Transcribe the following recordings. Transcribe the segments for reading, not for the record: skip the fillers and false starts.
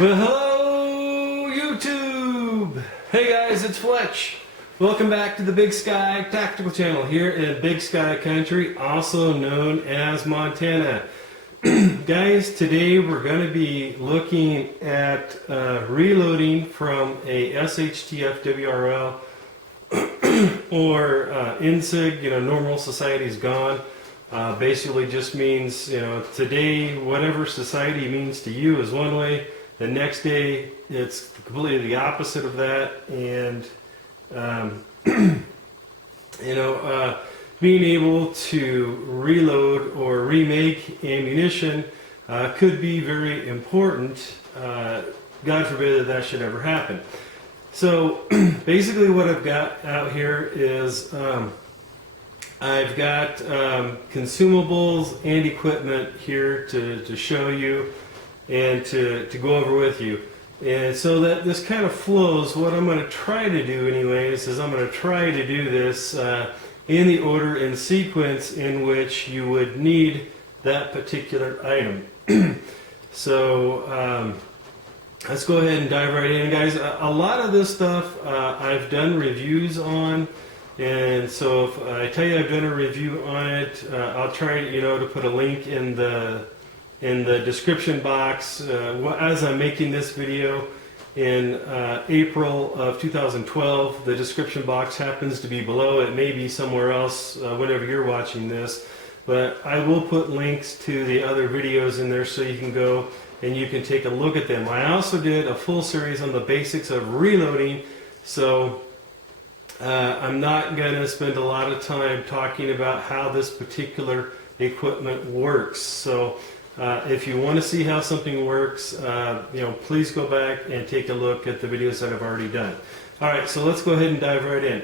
Well, hello YouTube! Hey guys, it's Fletch. Welcome back to the Big Sky Tactical Channel here in Big Sky Country, also known as Montana. Guys, today we're going to be looking at reloading from a SHTF WRL or NSIG, normal society's gone. Basically just means, today whatever society means to you is one way. The next day, it's completely the opposite of that, and being able to reload or remake ammunition could be very important. God forbid that should ever happen. So basically, what I've got out here is I've got consumables and equipment here to show you and to go over with you. And so that this kind of flows, what I'm going to try to do anyways is I'm going to try to do this in the order and sequence in which you would need that particular item. So let's go ahead and dive right in, guys. A lot of this stuff I've done reviews on, and so if I tell you I've done a review on it, I'll try to put a link in the description box as I'm making this video in April of 2012. The description box happens to be below. It may be somewhere else whenever you're watching this, but I will put links to the other videos in there so you can go and you can take a look at them. I also did a full series on the basics of reloading, so I'm not going to spend a lot of time talking about how this particular equipment works. So if you want to see how something works, please go back and take a look at the videos that I've already done. Alright, so let's go ahead and dive right in.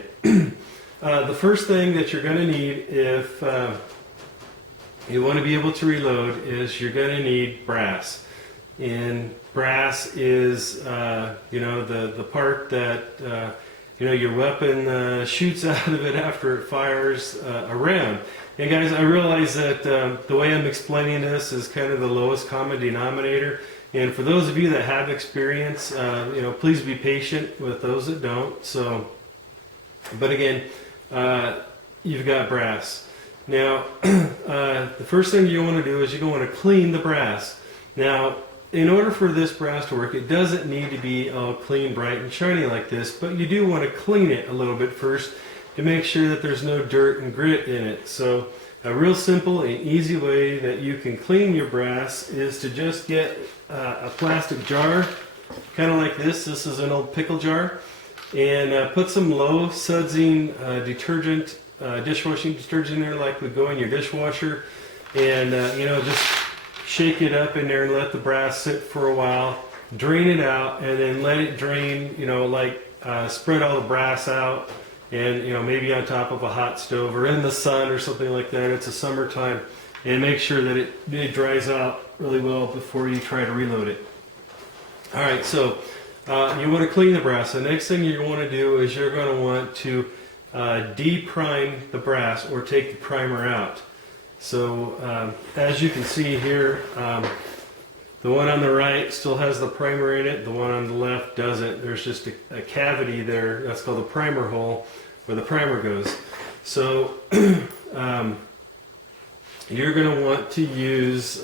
The first thing that you're going to need if you want to be able to reload is you're going to need brass. And brass is, the part that, your weapon shoots out of it after it fires a round. And guys, I realize that the way I'm explaining this is kind of the lowest common denominator. And for those of you that have experience, please be patient with those that don't. So, but again, you've got brass. Now, the first thing you want to do is you want to clean the brass. Now, in order for this brass to work, it doesn't need to be all clean, bright, and shiny like this, but you do want to clean it a little bit first to make sure that there's no dirt and grit in it. So a real simple and easy way that you can clean your brass is to just get a plastic jar, kind of like this. This is an old pickle jar, and put some low sudsing detergent, dishwashing detergent in there like would go in your dishwasher, and just shake it up in there and let the brass sit for a while, drain it out, and then let it drain, spread all the brass out, and maybe on top of a hot stove or in the sun or something like that. It's a summertime, and make sure that it dries out really well before you try to reload it. Alright, so you want to clean the brass. The next thing you want to do is you're going to want to de-prime the brass or take the primer out. So as you can see here, the one on the right still has the primer in it, the one on the left doesn't. There's just a cavity there, that's called the primer hole, where the primer goes. So you're going to want to use,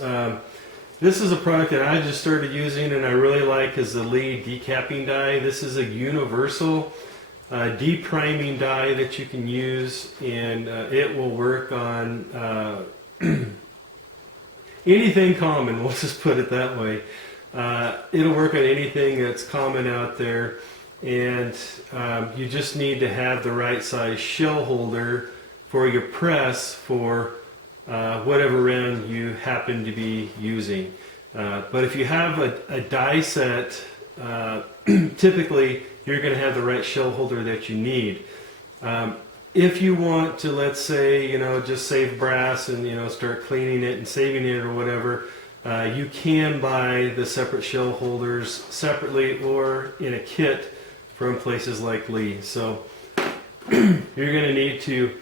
this is a product that I just started using and I really like, is the Lee decapping die. This is a universal de-priming die that you can use, and it will work on anything common, we'll just put it that way. It'll work on anything that's common out there, and you just need to have the right size shell holder for your press for whatever round you happen to be using. But if you have a die set, typically you're going to have the right shell holder that you need. If you want to, let's say, just save brass and start cleaning it and saving it or whatever, you can buy the separate shell holders separately or in a kit from places like Lee. So you're going to need to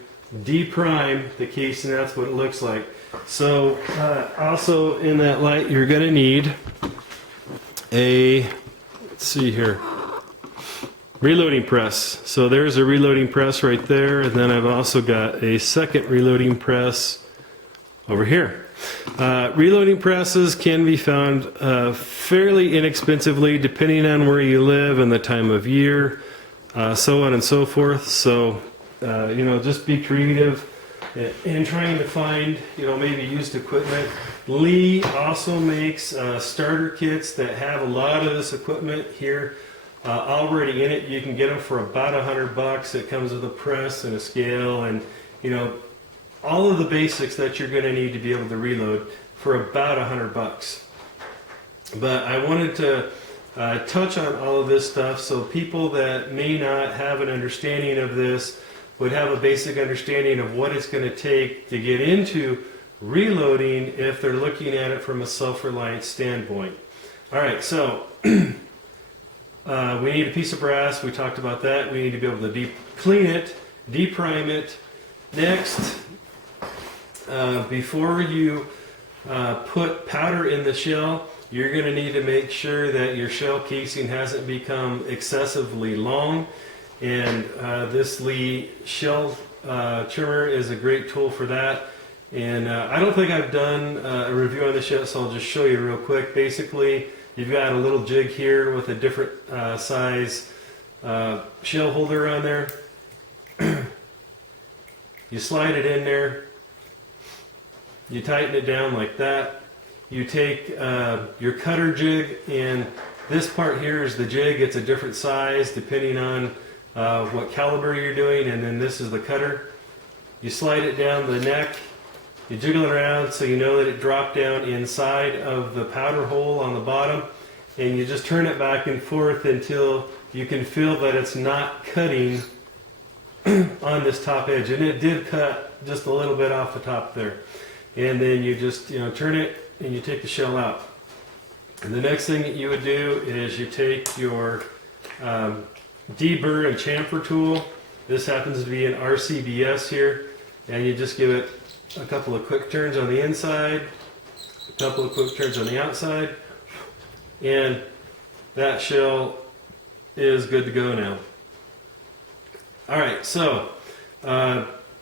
de-prime the case, and that's what it looks like. So also in that light, you're going to need a, let's see here, reloading press. So there's a reloading press right there, and then I've also got a second reloading press over here. Reloading presses can be found fairly inexpensively depending on where you live and the time of year, so on and so forth. So, you know, just be creative in trying to find, you know, maybe used equipment. Lee also makes starter kits that have a lot of this equipment here already in it. You can get them for about $100. It comes with a press and a scale and, you know, all of the basics that you're going to need to be able to reload for about $100. But I wanted to touch on all of this stuff so people that may not have an understanding of this would have a basic understanding of what it's going to take to get into reloading if they're looking at it from a self-reliant standpoint. All right, so we need a piece of brass. We talked about that. We need to be able to clean it, deprime it. Next, before you put powder in the shell, you're going to need to make sure that your shell casing hasn't become excessively long. And this Lee shell trimmer is a great tool for that. And I don't think I've done a review on this yet, so I'll just show you real quick. Basically, you've got a little jig here with a different size shell holder on there. You slide it in there. You tighten it down like that. You take your cutter jig, and this part here is the jig. It's a different size depending on what caliber you're doing, and then this is the cutter. You slide it down the neck. You jiggle it around so you know that it dropped down inside of the powder hole on the bottom, and you just turn it back and forth until you can feel that it's not cutting on this top edge. And it did cut just a little bit off the top there. And then you just, you know, turn it and you take the shell out. And the next thing that you would do is you take your deburr and chamfer tool. This happens to be an RCBS here, and you just give it a couple of quick turns on the inside, a couple of quick turns on the outside, and that shell is good to go now. All right, so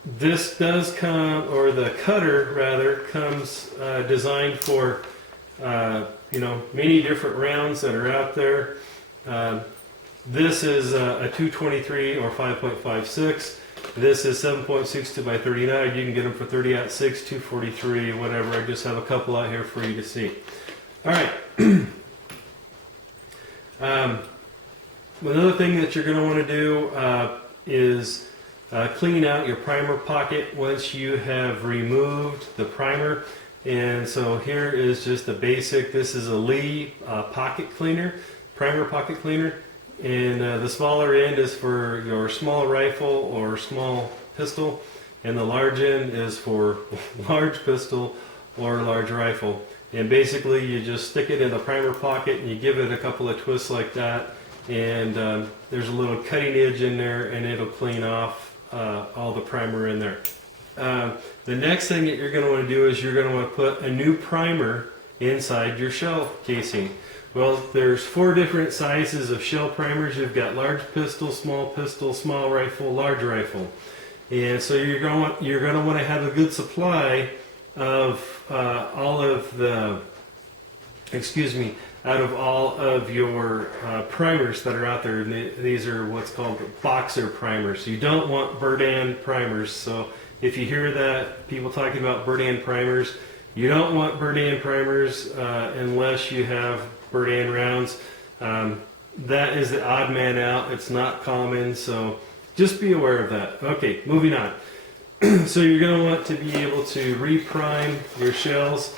this does come, or the cutter rather, comes designed for you know, many different rounds that are out there. This is a 223 or 5.56. This is 7.62 by 39. You can get them for 30-06, 243, whatever. I just have a couple out here for you to see. All right. Another thing that you're going to want to do is clean out your primer pocket once you have removed the primer. And so here is just the basic. This is a Lee pocket cleaner, primer pocket cleaner. And the smaller end is for your small rifle or small pistol, and the large end is for large pistol or large rifle. And basically you just stick it in the primer pocket and you give it a couple of twists like that, and there's a little cutting edge in there, and it'll clean off all the primer in there. The next thing that you're going to want to do is you're going to want to put a new primer inside your shell casing. Well, there's 4 different sizes of shell primers. You've got large pistol, small rifle, large rifle. And so you're going to want to have a good supply of all of the, out of all of your primers that are out there. And these are what's called boxer primers. You don't want berdan primers. So if you hear that, people talking about berdan primers, you don't want berdan primers unless you have berdan rounds. That is the odd man out. It's not common, so just be aware of that. Okay, moving on. So you're going to want to be able to reprime your shells.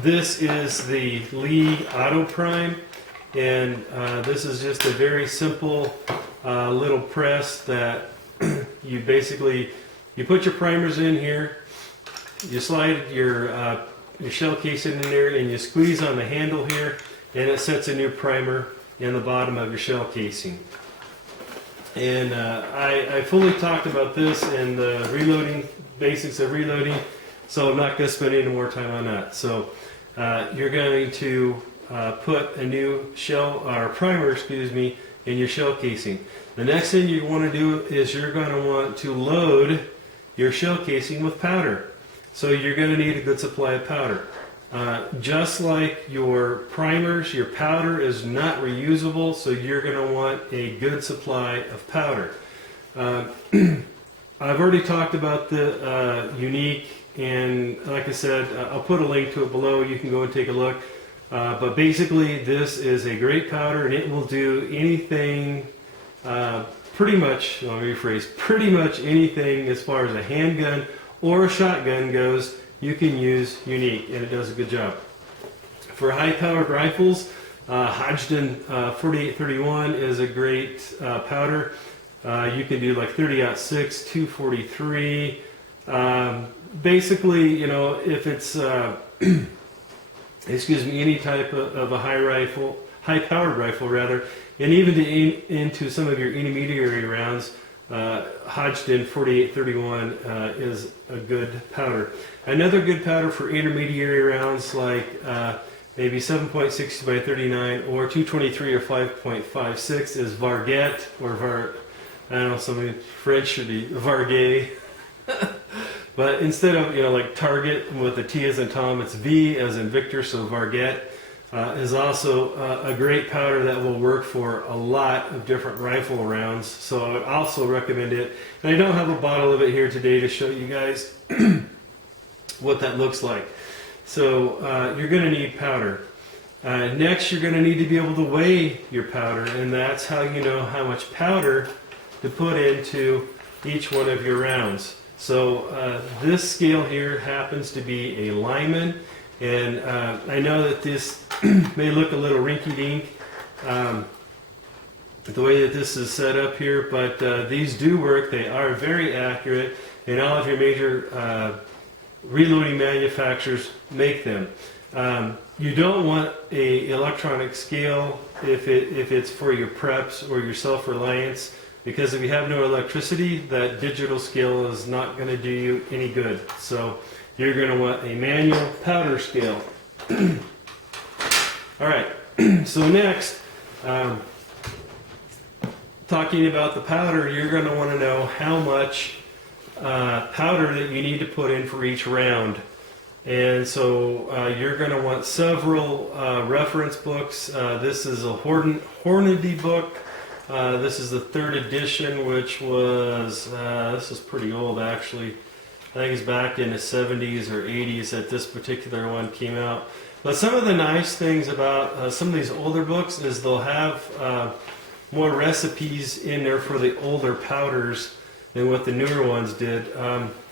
This is the Lee Auto Prime, and this is just a very simple little press that you basically, you put your primers in here, you slide your shell casing in there, and you squeeze on the handle here, and it sets a new primer in the bottom of your shell casing. And I fully talked about this in the reloading, basics of reloading, so I'm not going to spend any more time on that. So you're going to put a new shell or primer, excuse me, in your shell casing. The next thing you want to do is you're going to want to load your shell casing with powder. So you're going to need a good supply of powder. Just like your primers, your powder is not reusable, so you're going to want a good supply of powder. I've already talked about the Unique, and like I said, I'll put a link to it below. You can go and take a look. But basically, this is a great powder, and it will do anything, pretty much, let me rephrase, pretty much anything as far as a handgun or a shotgun goes. You can use Unique, and it does a good job. For high-powered rifles, Hodgdon 4831 is a great powder. You can do like 30-06, 243. Basically, you know, if it's excuse me, any type of a high-powered rifle rather, and even into some of your intermediary rounds, Hodgdon 4831 is a good powder. Another good powder for intermediary rounds, like maybe 7.62 by 39 or 223 or 5.56, is Varget, or I don't know, somebody French should be Varget. But instead of, you know, like Target with the T as in Tom, it's V as in Victor, so Varget is also a great powder that will work for a lot of different rifle rounds. So I would also recommend it. And I don't have a bottle of it here today to show you guys what that looks like. So you're going to need powder. Next, you're going to need to be able to weigh your powder, and that's how you know how much powder to put into each one of your rounds. So this scale here happens to be a Lyman, and I know that this may look a little rinky-dink the way that this is set up here, but these do work. They are very accurate, and all of your major reloading manufacturers make them. You don't want a electronic scale if it's for your preps or your self-reliance, because if you have no electricity, that digital scale is not going to do you any good. So you're going to want a manual powder scale. All right, so next, talking about the powder, you're going to want to know how much powder that you need to put in for each round. And so you're going to want several reference books. This is a Hornady book. This is the 3rd edition, which was, this is pretty old actually. I think it's back in the 70s or 80s that this particular one came out. But some of the nice things about some of these older books is they'll have more recipes in there for the older powders than what the newer ones did.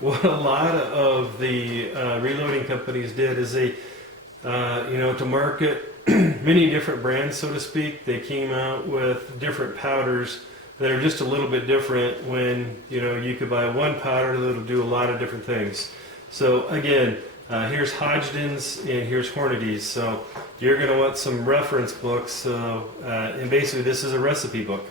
What a lot of the reloading companies did is they, you know, to market many different brands, so to speak, they came out with different powders that are just a little bit different, when, you know, you could buy one powder that'll do a lot of different things. So again, here's Hodgdon's and here's Hornady's. So you're going to want some reference books. So, and basically this is a recipe book,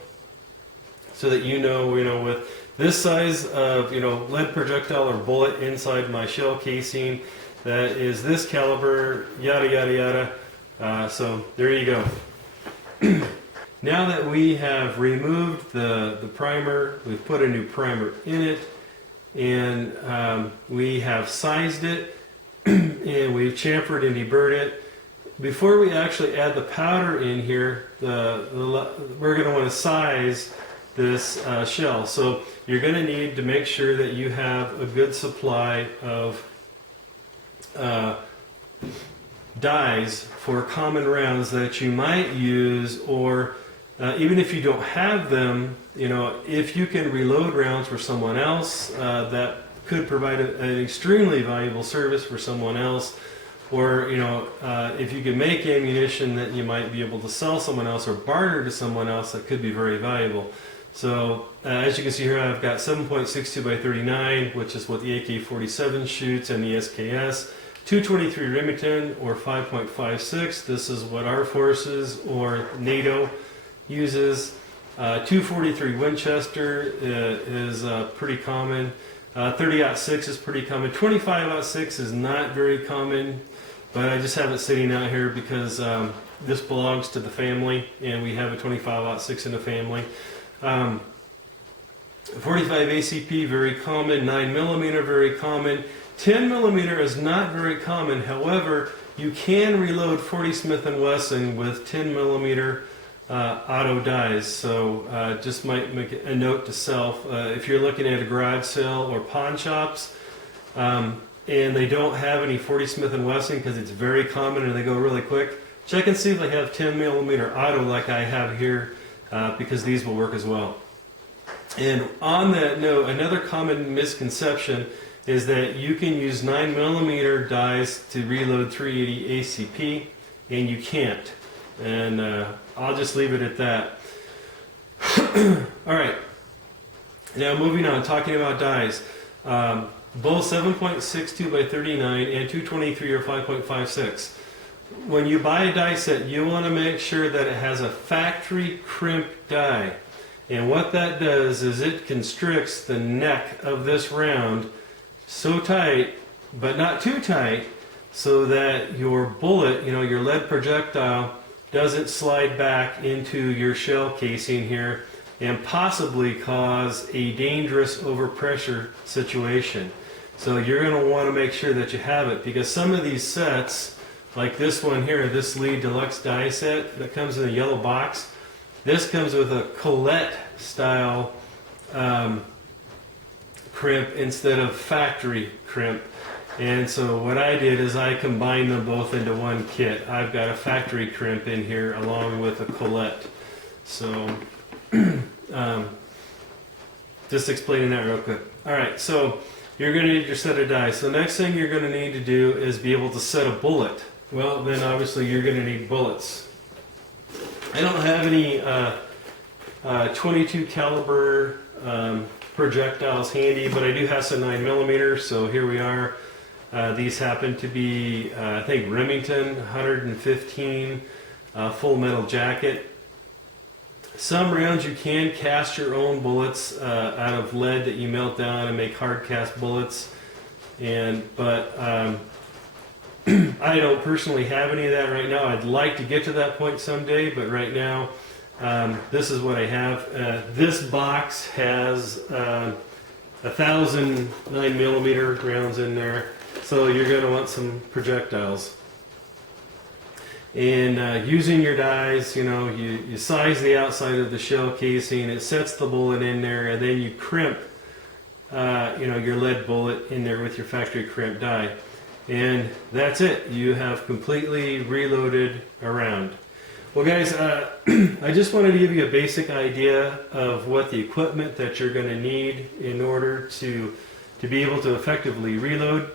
so that you know, with this size of, you know, lead projectile or bullet inside my shell casing, that is this caliber, yada yada yada. So there you go. Now that we have removed the primer, we've put a new primer in it, and we have sized it, and we've chamfered and deburred it. Before we actually add the powder in here, we're going to want to size this shell. So you're going to need to make sure that you have a good supply of dies for common rounds that you might use, or even if you don't have them, you know, if you can reload rounds for someone else, that could provide an extremely valuable service for someone else. Or, you know, if you can make ammunition that you might be able to sell someone else or barter to someone else, that could be very valuable. So as you can see here, I've got 7.62 by 39, which is what the AK-47 shoots, and the SKS. 223 Remington or 5.56. This is what our forces or NATO uses. 243 Winchester is pretty common. 30-06 is pretty common. 25-06 is not very common. but I just have it sitting out here because this belongs to the family, and we have a 25-06 in the family. 45 ACP, very common. 9mm, very common. 10mm is not very common. However, you can reload 40 Smith & Wesson with 10mm auto dies. So just might make a note to self. If you're looking at a garage sale or pawn shops, and they don't have any 40 Smith & Wesson because it's very common and they go really quick, check and see if they have 10mm auto like I have here, because these will work as well. And on that note, another common misconception is that you can use 9mm dies to reload 380 ACP, and you can't. And I'll just leave it at that. Alright, now moving on, talking about dies. Both 7.62 by 39 and 223 or 5.56. When you buy a die set, you want to make sure that it has a factory crimp die. And what that does is it constricts the neck of this round so tight, but not too tight, so that your bullet, your lead projectile, doesn't slide back into your shell casing here and possibly cause a dangerous overpressure situation. So you're going to want to make sure that you have it, because some of these sets, like this one here, this Lee Deluxe die set that comes in a yellow box, this comes with a Colette style crimp instead of factory crimp. And so what I did is I combined them both into one kit. I've got a factory crimp in here along with a Colette. So just explaining that real quick. Alright, so you're going to need your set of dies. So the next thing you're going to need to do is be able to set a bullet. Well, then obviously you're going to need bullets. I don't have any 22 caliber projectiles handy, but I do have some 9mm, so here we are. These happen to be, I think, Remington 115 full metal jacket. Some rounds you can cast your own bullets out of lead that you melt down and make hard cast bullets, but I don't personally have any of that right now. I'd like to get to that point someday, but right now this is what I have. This box has 1,000 9mm rounds in there, so you're going to want some projectiles. And using your dies, you size the outside of the shell casing, it sets the bullet in there, and then you crimp your lead bullet in there with your factory crimp die. And that's it. You have completely reloaded a round. Well guys, I just wanted to give you a basic idea of what the equipment that you're going to need in order to be able to effectively reload.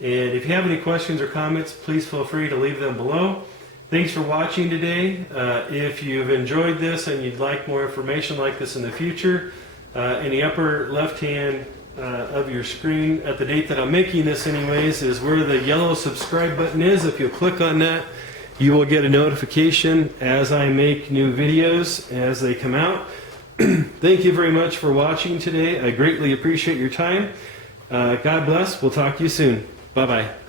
And if you have any questions or comments, please feel free to leave them below. Thanks for watching today. If you've enjoyed this and you'd like more information like this in the future, in the upper left hand of your screen at the date that I'm making this anyways is where the yellow subscribe button is. If you click on that, you will get a notification as I make new videos as they come out. Thank you very much for watching today. I greatly appreciate your time. God bless. We'll talk to you soon. Bye-bye.